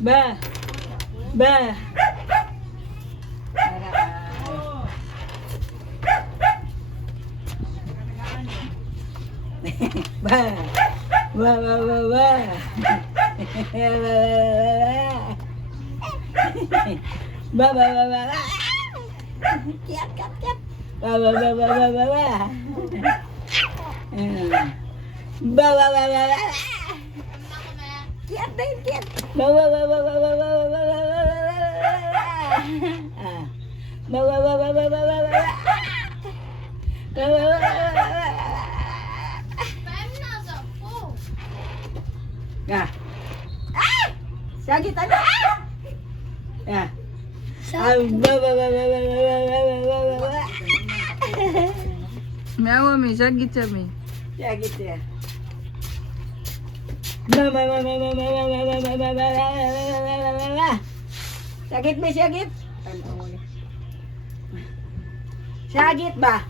Ba. Ba. Ba. Ba ba ba ba. Ba ba ba ba. Kiat kiat kiat. Ba ba ba ba ba ba ba. Ba ba ba ba ba. Kiat din kiat. Ba ba ba ba ba ba ba ba ba. Ba ba ba ba ba ba ba ba. Ya. Sakit ada. Ya. Meow, mi, sakit siya, mi. Sakit ya. Sakit mi, sakit. Sakit ba?